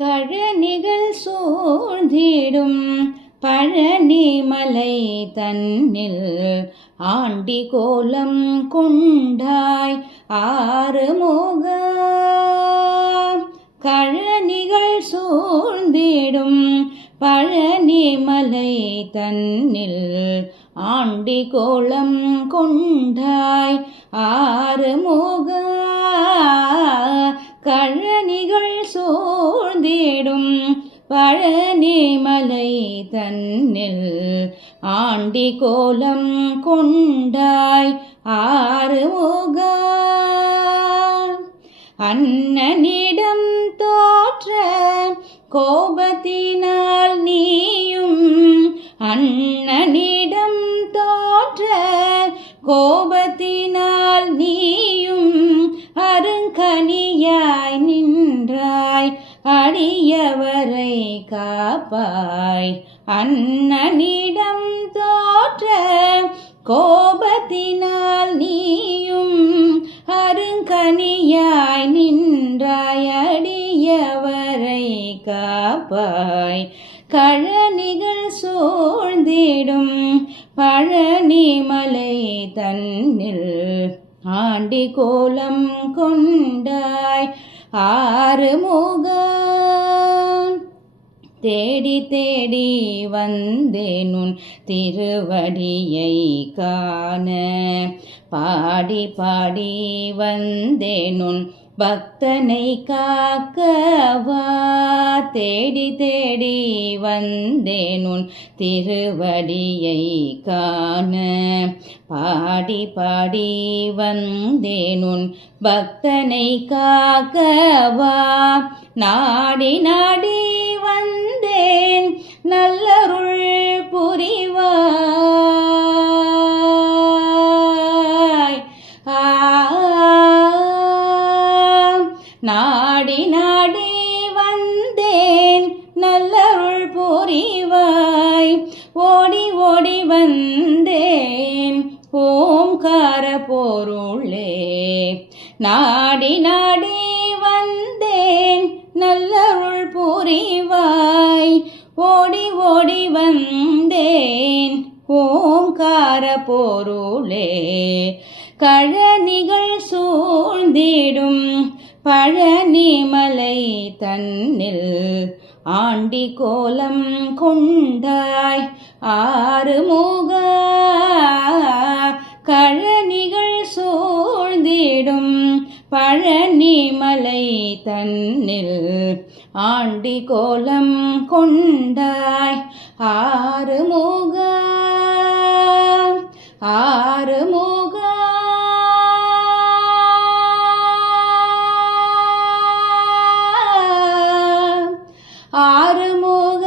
கழனிகள் சூழ்ந்திடும் பழனிமலை தன்னில் ஆண்டி கோலம் கொண்டாய் ஆறுமுக. கழனிகள் சூழ்ந்திடும் பழனிமலை தன்னில் ஆண்டி கோலம் கொண்டாய் ஆறுமுக. கழனிகள் சூழ்ந்திடும் பழனிமலை தன்னில் ஆண்டி கோலம் கொண்டாய் ஆறுமுக. அண்ணனிடம் தோற்ற கோபத்தினால் நீயும் அண்ணனிடம் தோற்ற கோபத்தினால் நீயும் அருங்கனியாய் நின்றாய் அடியவரை காப்பாய். அண்ணனிடம் தோற்ற கோபத்தினால் நீயும் அருங்கனியாய் நின்றாய் அடியவரை காப்பாய். கழனிகள் சூழ்ந்திடும் பழனிமலை தன்னில் ஆண்டி கோலம் கொண்டாய் ஆறுமுக. தேடி தேடி வந்தேன் உன் திருவடியை காண, பாடி பாடி வந்தேன் உன் பக்தனை காக்கவா. தேடி தேடி வந்தேன் உன் திருவடியை காண, பாடி பாடி வந்தேன் உன் பக்தனை காக்கவா. நாடி நாடி வந்தேன் நல்லருள் புரிவாய். நாடி நாடி வந்தேன் நல்லருள் புரிவாய். ஓடி ஓடி வந்தேன் ஓம்கார பொருளே. நாடி நாடி வந்தேன் நல்லருள் புரிவாய். ஓடி ஓடி வந்தேன் ஓம்கார பொருளே. கழனிகள் சூழ்ந்திடும் பழனிமலை தன்னில் ஆண்டி கோலம் கொண்டாய் ஆறுமுக. கழனிகள் சூழ்ந்திடும் பழனிமலை தன்னில் ஆண்டி கோலம் கொண்டாய் ஆறுமுக. ஆறுமுக. ஆறுமுக.